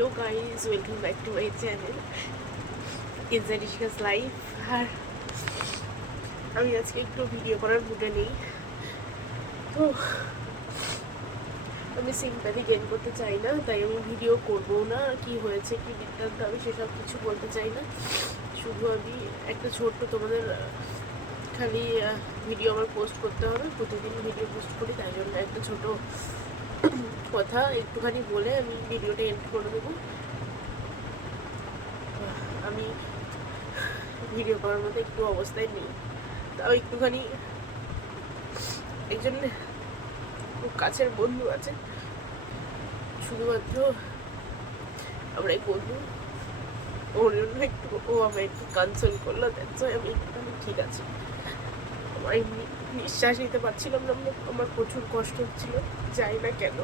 Hello guys, welcome back to my channel ইনজারিশকাস life. আর আমি আজকে একটু ভিডিও করার মুডে নেই, তো আমি সিম্প্যাথি গেইন করতে চাই না, তাই আমি ভিডিও করবো না। কি হয়েছে, কি বৃত্তান্ত, আমি সেসব কিছু বলতে চাই না। শুধু আমি একটা ছোট্ট তোমাদের খালি ভিডিও আমার পোস্ট করতে হবে, প্রতিদিন ভিডিও পোস্ট করি, তাই জন্য একটা ছোট কথা একটুখানি বলে আমি ভিডিওটা এন্ড করে দেবো। আমি ভিডিও করার মতো একটু অবস্থায় নেই, তাও একটুখানি একজন খুব কাছের বন্ধু আছে, শুধুমাত্র আমরা এই বন্ধু, ওর জন্য একটু ও আমায় একটু কনসোল করলো, দ্যাটস আমি একটুখানি ঠিক আছে। আমার এমনি নিঃশ্বাস নিতে পারছিলাম না, আমার প্রচুর কষ্ট হচ্ছিল, যাই না কেন,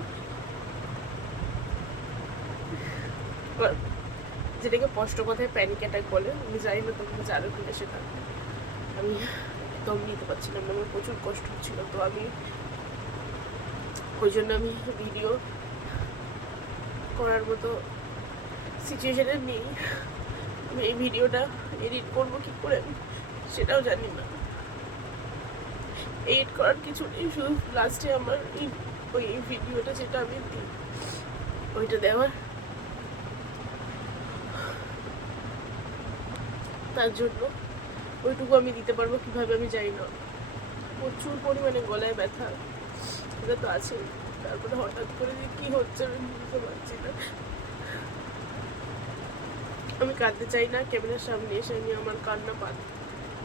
যেটাকে স্পষ্ট কথায় প্যানিক অ্যাটাক বলে। আমি জানি না তোমরা জানো কিনা সেটা, আমি দম নিতে পারছিলাম না, আমার প্রচুর কষ্ট হচ্ছিল। তো আমি ওই জন্য আমি ভিডিও করার মতো সিচুয়েশানে নেই। আমি এই ভিডিওটা এডিট করবো কি করে আমি সেটাও জানি না। এডিট করার কিছু নেই, শুধু লাস্টে আমার ওই ভিডিওটা যেটা আমি দিই ওইটা দেওয়ার, তার জন্য ওইটুকু আমি দিতে পারবো কিভাবে আমি জানি না। প্রচুর পরিমাণে গলায় ব্যথা, এটা তো আছে। তারপরে হঠাৎ করে যে কি হচ্ছে আমি বুঝতে পারছি না। আমি কাঁদতে চাই না, ক্যামেরার সামনে এসে আমি আমার কান্না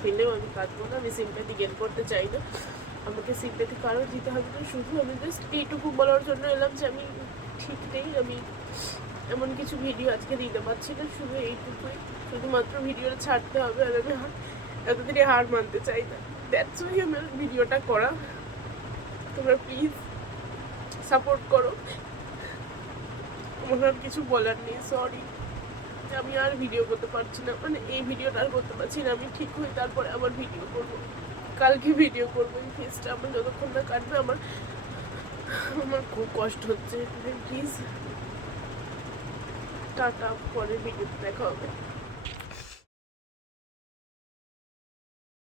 ফেলেও আমি কাঁদবো না। আমি সিম্প্যাথি গেইন করতে চাই না, আমাকে সিম্প্যাথি কারো দিতে হবে না। শুধু আমি জাস্ট এইটুকু বলার জন্য এলাম যে আমি ঠিক নেই, আমি এমন কিছু ভিডিও আজকে দিতে পারছি না, শুধু এইটুকুই। শুধুমাত্র ভিডিওটা ছাড়তে হবে, আর আমি এতদিনে হার মানতে চাই না। দ্যাটস ওয়াই আমার ভিডিওটা করা। তোমরা প্লিজ সাপোর্ট করো, আমার আর কিছু বলার নেই। সরি, আমি আর ভিডিও করতে পারছি না, মানে এই ভিডিওটা আর করতে পারছি না। আমি ঠিক হই, তারপরে আবার ভিডিও করবো, কালকে ভিডিও করবো। এই ফেসটা আমার যতক্ষণ না কাটবে আমার খুব কষ্ট হচ্ছে। প্লিজ টাটা, পরের ভিডিওতে দেখা হবে।